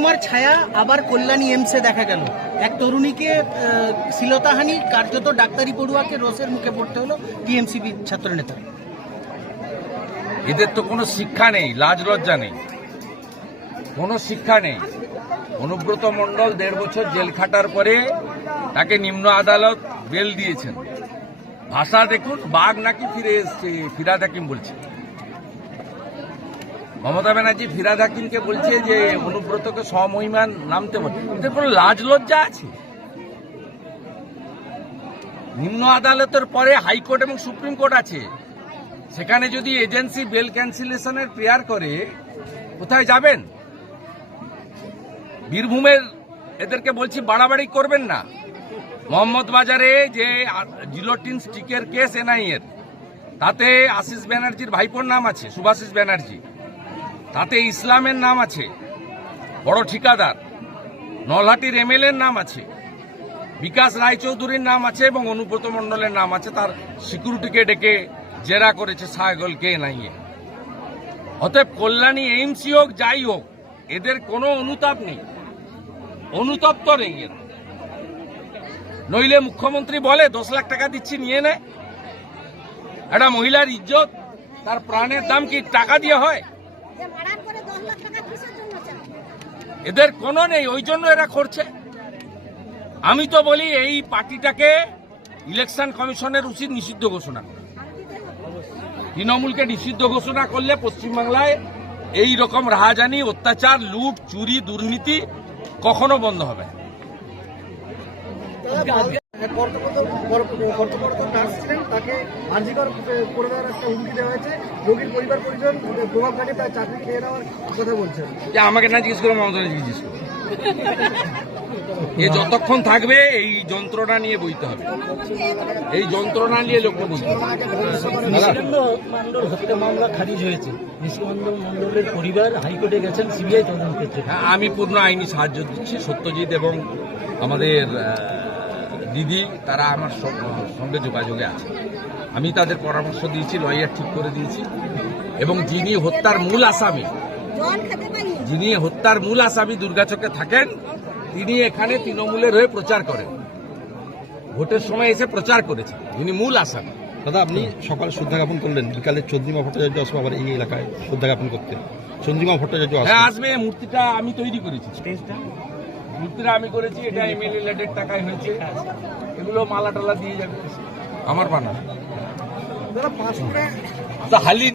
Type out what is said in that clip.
ঘটনার ছায়া আবার কল্যাণী এমসে দেখা গেল। এক তরুণীকে আহ, শ্লীলতাহানি কার্যত ডাক্তারি পড়ুয়াকে রোষের মুখে পড়তে হলো টিএমসিপি ছাত্রনেতা। এদের তো কোনো শিক্ষা নেই লাজ লজ্জা নেই। কোনো শিক্ষা নেই। অনুব্রত মণ্ডল দেড় বছর জেল খাটার পরে তাকে নিম্ন আদালত বেল দিয়েছেন। ভাষা দেখুন বাঘ নাকি ফিরে এসছে ফিরাদ হাকিম বলছে। মমতা ব্যানার্জি ফিরাদ হাকিমকে বলছে যে অনুব্রতকে সমহিমান নামতে বলে। এদের কোনো লাজ লজ্জা আছে? নিম্ন আদালতের পরে হাইকোর্ট এবং সুপ্রিম কোর্ট আছে। সেখানে যদি এজেন্সি বেল ক্যান্সেলেশনের প্রেয়ার করে, কোথায় যাবেন? বীরভূমের এদেরকে বলছি বাড়াবাড়ি করবেন না। মোহাম্মদ বাজারে যে জিলোটিন স্টিকের কেস এনআইএর, তাতে আশিস ব্যানার্জির ভাইপোর নাম আছে, সুভাষিস ব্যানার্জি। তাতে ইসলামের নাম আছে, বড় ঠিকাদার, নলহাটির এমএলএর নাম আছে, বিকাশ রায়চৌধুরীর নাম আছে এবং অনুব্রত মণ্ডলের নাম আছে, তার সিকিউরিটিকে ডেকে জেরা করেছে সাগলকে নাইয়ে অতএব কল্যাণী এইমসি হোক, যাই হোক, এদের কোনো অনুতাপ নেই, অনুতপ্ত নেই এরা। নইলে মুখ্যমন্ত্রী বলে, দশ লাখ টাকা দিচ্ছি, নিয়ে নে। একটা মহিলার ইজ্জত, তার প্রাণের দাম কি টাকা দিয়ে হয়? এদের কোনো নেই ওই জন্য এরা করছে। আমি তো বলি এই পার্টিটাকে ইলেকশন কমিশনের উচিত নিষিদ্ধ ঘোষণা। তৃণমূলকে নিষিদ্ধ ঘোষণা করলে পশ্চিমবাংলায় এই রকম রাহাজানি অত্যাচার লুট চুরি দুর্নীতি কখনো বন্ধ হবে। কর্তব্যরত নার্স ছিলেন তাকে আর্জিকর করে দেওয়ার একটা হুমকি দেওয়া হয়েছে। রোগীর পরিবার পরিজন প্রভাব খাটিয়ে তার চাকরি খেয়ে নেওয়ার কথা বলছেন। আমাকে না জিজ্ঞেস করে মমতা জিজ্ঞেস করে। এ যতক্ষণ থাকবে এই যন্ত্রণা নিয়ে বইতে হবে। এই যন্ত্রণা নিয়ে লোককে বইতে হবে। হত্যা মামলা খারিজ হয়েছে। মন্ডলের পরিবার হাইকোর্টে গেছেন সিবিআই হ্যাঁ, আমি পূর্ণ আইনি সাহায্য দিচ্ছি। সত্যজিৎ এবং আমাদের দিদি তারা আমার সঙ্গে যোগাযোগে আছে। আমি তাদের পরামর্শ দিয়েছি লয়ার ঠিক করে দিয়েছি। এবং যিনি হত্যার মূল আসামি যিনি হত্যার মূল আসামি দুর্গাচকে থাকেন তিনি এখানে তৃণমূলের হয়ে প্রচার করেন। ভোটের সময় এসে প্রচার করেছে যিনি মূল আসামি। দাদা আপনি সকালে শ্রদ্ধা জ্ঞাপন করলেন বিকালে চন্দ্রিমা ভট্টাচার্য আসবে আবার এই এলাকায় শ্রদ্ধা জ্ঞাপন করতে। চন্দ্রিমা ভট্টাচার্য আসবে। হ্যাঁ আসবে মূর্তিটা আমি তৈরি করেছি। মূর্তিটা আমি করেছি এটা এমএলএ লেটের টাকায় হয়েছে। এগুলো মালা টালা দিয়ে যাবে। আমার পাঁশকুড়ে হালি